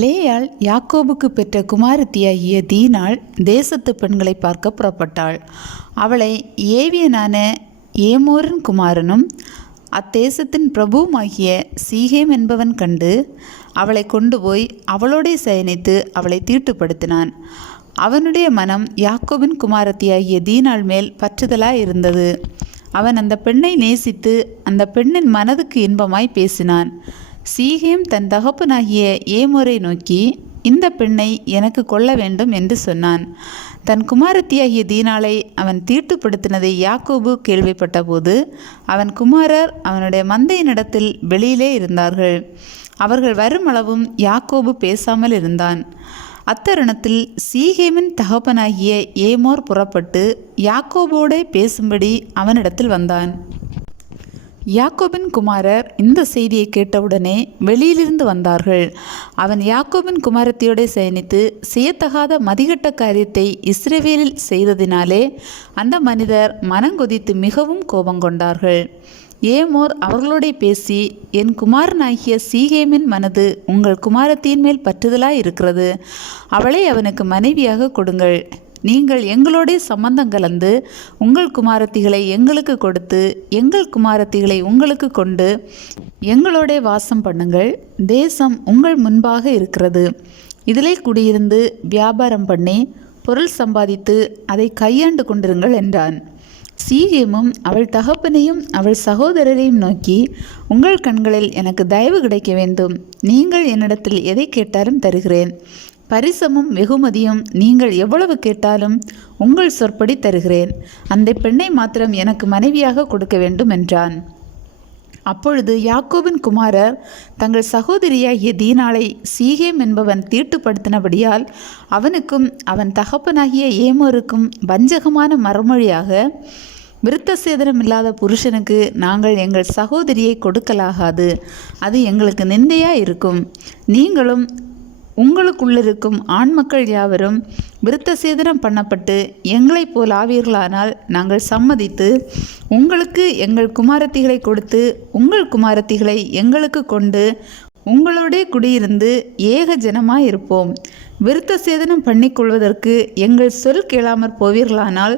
லேயாள் யாக்கோபுக்கு பெற்ற குமாரத்தியாகிய தீனாள் தேசத்து பெண்களை பார்க்க புறப்பட்டாள் அவளை ஏவியனான ஏமோரின் குமாரனும் அத்தேசத்தின் பிரபுவுமாகிய சீகேம் என்பவன் கண்டு அவளை கொண்டு போய் அவளோடே சயனித்து அவளை தீட்டுப்படுத்தினான் அவனுடைய மனம் யாக்கோபின் குமாரத்தியாகிய தீனாள் மேல் பற்றுதலாய் இருந்தது அவன் அந்த பெண்ணை நேசித்து அந்த பெண்ணின் மனதுக்கு இன்பமாய் பேசினான் சீகேம் தன் தகப்பனாகிய ஏமுரை நோக்கி இந்த பெண்ணை எனக்கு கொள்ள வேண்டும் என்று சொன்னான் தன் குமாரத்தியாகிய தீனாளை அவன் தீட்டுப்படுத்தினதை யாக்கோபு கேள்விப்பட்டபோது அவன் குமாரர் அவனுடைய மந்தை நடத்தில் வெளியிலே இருந்தார்கள் அவர்கள் வருமளவும் யாக்கோபு பேசாமல் இருந்தான் அத்தருணத்தில் சீகேமின் தகப்பனாகிய ஏமோர் புறப்பட்டு யாக்கோபோடே பேசும்படி அவனிடத்தில் வந்தான் யாக்கோபின் குமாரர் இந்த செய்தியை கேட்டவுடனே வெளியிலிருந்து வந்தார்கள் அவன் யாக்கோபின் குமாரத்தையோட சயனித்து செய்யத்தகாத மதிகட்ட காரியத்தை இஸ்ரேவேலில் செய்ததினாலே அந்த மனிதர் மனங்கொதித்து மிகவும் கோபம் கொண்டார்கள் ஏமோர் அவர்களோட பேசி என் குமாரனாகிய சீகேமின் மனது உங்கள் குமாரத்தின் மேல் பற்றுதலாய் இருக்கிறது அவளை அவனுக்கு மனைவியாக கொடுங்கள் நீங்கள் எங்களுடைய சம்பந்தம் கலந்து உங்கள் குமாரத்திகளை எங்களுக்கு கொடுத்து எங்கள் குமாரத்திகளை உங்களுக்கு கொண்டு எங்களோடைய வாசம் பண்ணுங்கள் தேசம் உங்கள் முன்பாக இருக்கிறது இதிலே குடியிருந்து வியாபாரம் பண்ணி பொருள் சம்பாதித்து அதை கையாண்டு கொண்டிருங்கள் என்றான் சீகேமும் அவள் தகப்பனையும் அவள் சகோதரரையும் நோக்கி உங்கள் கண்களில் எனக்கு தயவு கிடைக்க வேண்டும் நீங்கள் என்னிடத்தில் எதை கேட்டாலும் தருகிறேன் பரிசமும் வெகுமதியும் நீங்கள் எவ்வளவு கேட்டாலும் உங்கள் சொற்படி தருகிறேன் அந்த பெண்ணை மாத்திரம் எனக்கு மனைவியாக கொடுக்க வேண்டும் என்றான் அப்பொழுது யாக்கோபின் குமாரர் தங்கள் சகோதரியாகிய தீனாளை சீகேம் என்பவன் தீட்டுப்படுத்தினபடியால் அவனுக்கும் அவன் தகப்பனாகிய ஏமோருக்கும் வஞ்சகமான மறுமொழியாக சேதனம் இல்லாத புருஷனுக்கு நாங்கள் எங்கள் சகோதரியை கொடுக்கலாகாது அது எங்களுக்கு நிந்தையாக இருக்கும் நீங்களும் ஆண் ஆண்மக்கள் யாவரும் விருத்த சேதனம் பண்ணப்பட்டு எங்களைப் போல் ஆவீர்களானால் நாங்கள் சம்மதித்து உங்களுக்கு எங்கள் குமாரத்திகளை கொடுத்து உங்கள் குமாரத்திகளை எங்களுக்கு கொண்டு உங்களோடே குடியிருந்து ஏக ஜனமாய் இருப்போம் விருத்த சேதனம் பண்ணிக்கொள்வதற்கு எங்கள் சொல் கேளாமற் போவீர்களானால்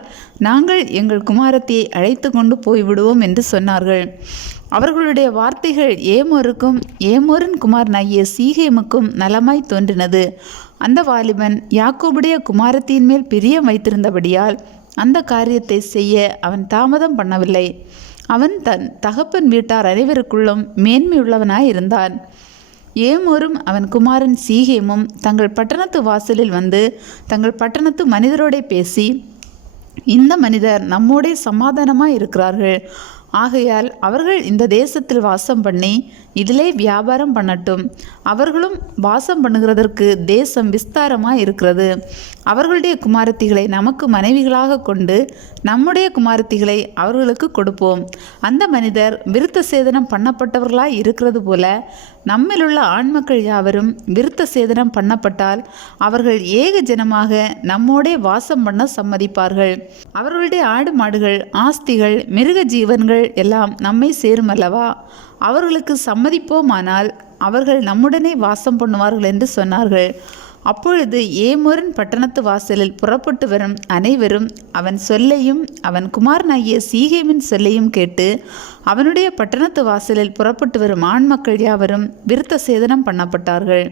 நாங்கள் எங்கள் குமாரத்தியை அழைத்து கொண்டு போய்விடுவோம் என்று சொன்னார்கள் அவர்களுடைய வார்த்தைகள் ஏமோருக்கும் ஏமோரின் குமாரனாகிய சீகேமுக்கும் நலமாய் தோன்றினது அந்த வாலிபன் யாக்கோபுடைய குமாரத்தியின் மேல் பிரியம் வைத்திருந்தபடியால் அந்த காரியத்தை செய்ய அவன் தாமதம் பண்ணவில்லை அவன் தன் தகப்பன் வீட்டார் அனைவருக்குள்ளும் மேன்மையுள்ளவனாய் இருந்தான் ஏமோரும் அவன் குமாரன் சீகேமும் தங்கள் பட்டணத்து வாசலில் வந்து தங்கள் பட்டணத்து மனிதரோடே பேசி இந்த மனிதர் நம்மோடே சமாதானமாக இருக்கிறார்கள் ஆகையால் அவர்கள் இந்த தேசத்தில் வாசம் பண்ணி இதிலே வியாபாரம் பண்ணட்டும் அவர்களும் வாசம் பண்ணுகிறதற்கு தேசம் விஸ்தாரமாக இருக்கிறது அவர்களுடைய குமாரத்திகளை நமக்கு மனைவிகளாக கொண்டு நம்முடைய குமாரத்திகளை அவர்களுக்கு கொடுப்போம் அந்த மனிதர் விருத்த சேதனம் பண்ணப்பட்டவர்களாய் இருக்கிறது போல நம்மிலுள்ள ஆண்மக்கள் யாவரும் விருத்த சேதனம் பண்ணப்பட்டால் அவர்கள் ஏக ஜனமாக நம்மோடே வாசம் பண்ண சம்மதிப்பார்கள் அவர்களுடைய ஆடு மாடுகள் ஆஸ்திகள் மிருக ஜீவன்கள் அவர்கள் எல்லாம் நம்மை சேருமல்லவா அவர்களுக்கு சம்மதிப்போமானால் அவர்கள் நம்முடனே வாசம் பண்ணுவார்கள் என்று சொன்னார்கள் அப்பொழுது ஏமோரின் பட்டணத்து வாசலில் புறப்பட்டு வரும் அனைவரும் அவன் சொல்லையும் அவன் குமாரனாகிய சீகேவின் சொல்லையும் கேட்டு அவனுடைய பட்டணத்து வாசலில் புறப்பட்டு வரும் ஆண் மக்கள் யாவரும் விருத்த சேதனம் பண்ணப்பட்டார்கள்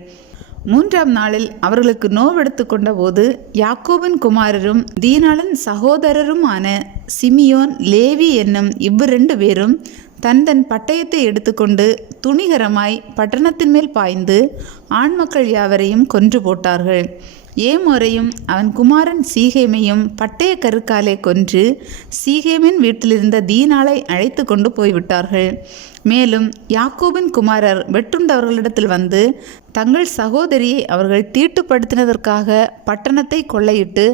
மூன்றாம் நாளில் அவர்களுக்கு நோவெடுத்து கொண்டபோது யாக்கோபின் குமாரரும் தீனாளின் சகோதரருமான சிமியோன் லேவி என்னும் இவ்விரண்டு பேரும் தன் தன் பட்டயத்தை எடுத்துக்கொண்டு துணிகரமாய் பட்டணத்தின் மேல் பாய்ந்து ஆண்மக்கள் யாவரையும் கொன்று போட்டார்கள் ஏமோரையும் அவன் குமாரன் சீகேமையும் பட்டய கருக்காலே கொன்று சீகேமின் வீட்டிலிருந்த தீனாளை அழைத்து கொண்டு போய்விட்டார்கள் மேலும் யாக்கோபின் குமாரர் வெட்டுண்டவர்களிடத்தில் வந்து தங்கள் சகோதரியை அவர்கள் தீட்டுப்படுத்தினதற்காக பட்டணத்தை கொள்ளையிட்டு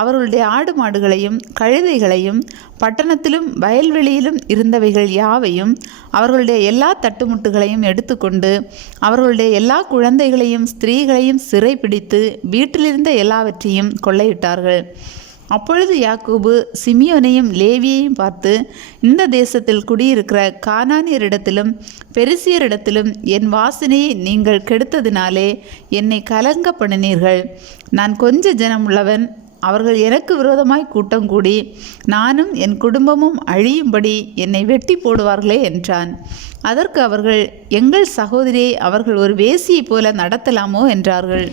அவர்களுடைய ஆடு மாடுகளையும் கழுதைகளையும் பட்டணத்திலும் வயல்வெளியிலும் இருந்தவைகள் யாவையும் அவர்களுடைய எல்லா தட்டுமுட்டுகளையும் எடுத்துக்கொண்டு அவர்களுடைய எல்லா குழந்தைகளையும் ஸ்திரீகளையும் சிறைபிடித்து வீட்டிலிருந்த எல்லாவற்றையும் கொள்ளையிட்டார்கள் அப்பொழுது யாக்கூபு சிமியோனையும் லேவியையும் பார்த்து இந்த தேசத்தில் குடியிருக்கிற கானானியரிடத்திலும் பெருசியரிடத்திலும் என் வாசனையை நீங்கள் கெடுத்ததினாலே என்னை கலங்க பண்ணினீர்கள் நான் கொஞ்ச ஜனம் உள்ளவன் அவர்கள் எனக்கு விரோதமாய் கூட்டம் கூடி நானும் என் குடும்பமும் அழியும்படி என்னை வெட்டி போடுவார்களே என்றான் அதற்கு அவர்கள் எங்கள் சகோதரியை அவர்கள் ஒரு வேசியைப் போல நடத்தலாமோ என்றார்கள்